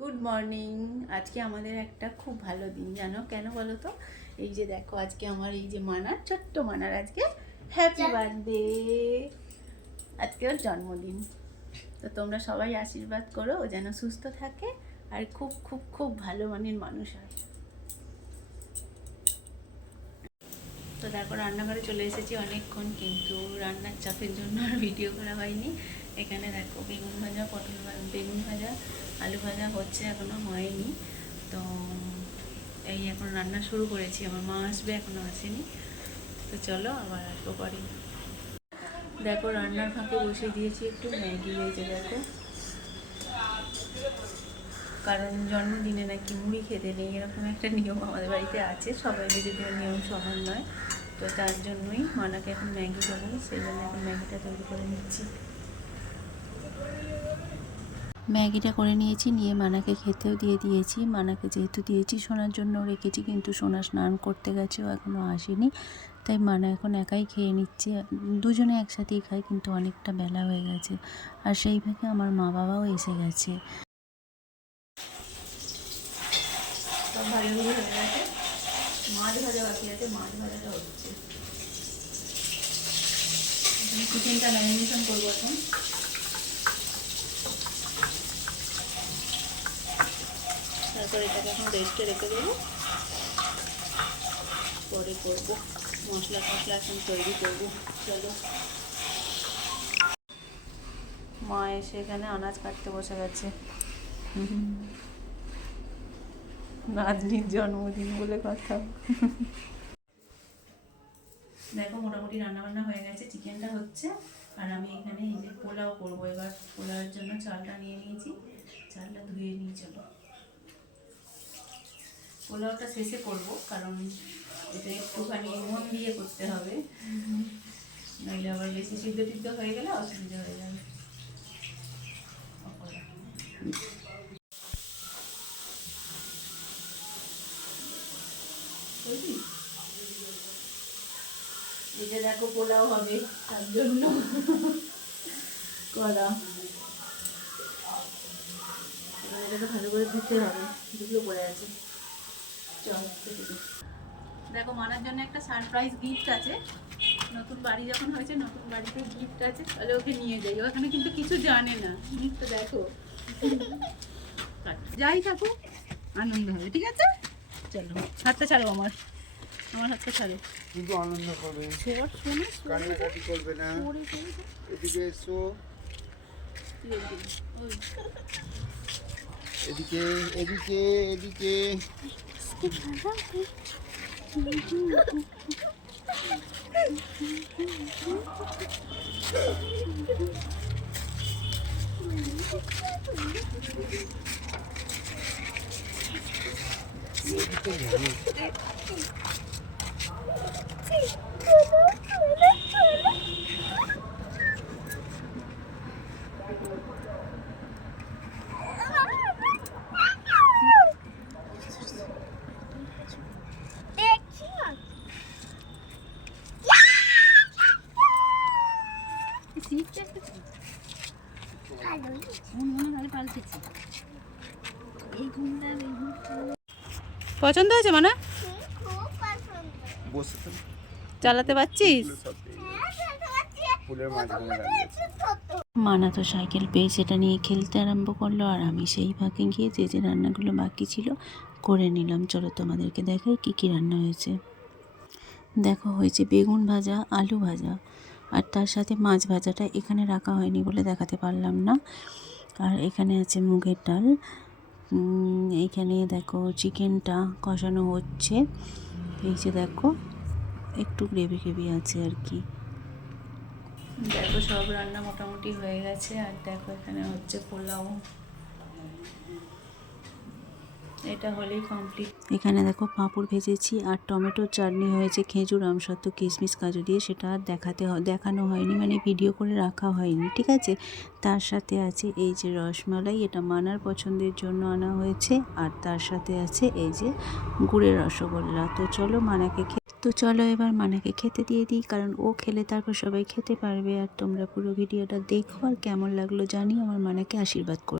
Good morning. আজকে আমাদের একটা খুব ভালো দিন, জানো কেন বলো তো? এই যে দেখো, আজকে আমার এই যে মানার, ছোট্ট মানার আজকে হ্যাপি বার্থডে। আজকে ওর জন্মদিন। তো তোমরা সবাই আশীর্বাদ করো ও যেন সুস্থ থাকে আর খুব খুব খুব ভালো মানের মানুষ হয়। তো তারপর রান্নাঘরে চলে এসেছি অনেকক্ষণ, কিন্তু রান্নার চাপের জন্য আর ভিডিও করা হয়নি। এখানে দেখো বেগুন ভাজা, বেগুন ভাজা, আলু ভাজা হচ্ছে, এখনও হয়নি। তো এই এখন রান্না শুরু করেছি, আমার মা আসবে, এখনও আসেনি। তো চলো আবার আসবো পরে। দেখো রান্নার ফাঁকে বসিয়ে দিয়েছি একটু ম্যাগি। এই যে দেখো, কারণ জন্মদিনে নাকি মুড়ি খেতে নেই, এরকম একটা নিয়ম আমাদের বাড়িতে আছে। সবাই নিজেদের নিয়ম সমান নয়, তো তার জন্যই মানাকে এখন ম্যাগি দেবো, সেই জন্য এখন ম্যাগিটা তৈরি করে নিচ্ছি। ম্যাগিটা করে নিয়েছি, নিয়ে মানাকে খেতেও দিয়ে দিয়েছি। মানাকে যেহেতু দিয়েছি সোনার জন্য রেখেছি, কিন্তু সোনা স্নান করতে গেছে, ও এখনও আসেনি, তাই মানা এখন একাই খেয়ে নিচ্ছে। দুজনে একসাথেই খাই, কিন্তু অনেকটা বেলা হয়ে গেছে, আর সেই ভাগে আমার মা বাবাও এসে গেছে। সব ভালোগুলো হয়ে গেছে, মাছ ভাজা বাকি আছে, মাছ ভাজাটা হচ্ছে। এখানে চিকেনটা ম্যারিনেশন করবো এখন। তারপর এটাকে এখন রেস্টে রেখে দেবো, পরে করবো মশলা এখন তৈরি করবো। চলো। মা এসে এখানে আনাজ কাটতে বসে গেছে। নাতনির জন্মদিন বলে কথা। দেখো মোটামুটি রান্নাবান্না হয়ে গেছে, চিকেনটা হচ্ছে, আর আমি এখানে এই যে পোলাও করবো। এবার পোলাওয়ের জন্য চালটা নিয়ে নিয়েছি, চালটা ধুয়ে নিয়ে চলো। পোলাওটা শেষে করবো, কারণ এটা একটুখানি মন দিয়ে করতে হবে, নইলে আবার বেশি সিদ্ধ হয়ে গেলে অসুবিধা হয়ে যাবে। এই যে দেখো পোলাও হবে, তার জন্য করা। এবার এটাকে ভালো করে ধুতে হবে, ধুলো পড়ে আছে। চল দেখো, মানার জন্য একটা সারপ্রাইজ গিফট আছে। নতুন বাড়ি যখন হয়েছে, নতুন বাড়িতে গিফট আছে, তাহলে ওকে নিয়ে যাই। ওখানে কিন্তু কিছু জানে না, গিফটটা দেখো। যাই থাকুক, আনন্দ হবে, ঠিক আছে? চলো, হাতটা ছাড়ো আমার হাতটা ছাড়ো। কিন্তু আনন্দ করবে, কান্নাকাটি করবে না। এদিকে এসো, এদিকে এদিকে এদিকে। পছন্দ হয়েছে মানা? চালাতে পারছিস? মানা তো সাইকেল পেয়ে সেটা নিয়ে খেলতে আরম্ভ করলো, আর আমি সেই ফাঁকে গিয়ে যে রান্নাগুলো বাকি ছিল করে নিলাম। চলো তোমাদেরকে দেখাই কি কি রান্না হয়েছে। দেখো, হয়েছে বেগুন ভাজা, আলু ভাজা, আর তার সাথে মাছ ভাজাটা এখানে রাখা হয়নি বলে দেখাতে পারলাম না। আর এখানে আছে মুগের ডাল। এইখানে দেখো চিকেনটা কষানো হচ্ছে। এই যে দেখো, একটু গ্রেভি আছে আর কি। দেখো সব রান্না মোটামুটি হয়ে গেছে, আর দেখো এখানে হচ্ছে পোলাও, এটা হলেই কমপ্লিট। এখানে দেখো পাঁপড় ভেজেছি, আর টমেটোর চাটনি হয়েছে খেজুর, আমসত্ত্ব, কিশমিশ, কাজু দিয়ে। সেটা আর দেখানো হয়নি, মানে ভিডিও করে রাখা হয়নি, ঠিক আছে? তার সাথে আছে এই যে রসমালাই, এটা মানার পছন্দের জন্য আনা হয়েছে, আর তার সাথে আছে এই যে গুড়ের রসগোল্লা। তো চলো এবার মানাকে খেতে দিয়ে দিই, কারণ ও খেলে তারপর সবাই খেতে পারবে। আর তোমরা পুরো ভিডিওটা দেখো, আর কেমন লাগলো জানিও, আমার মানাকে আশীর্বাদ করো।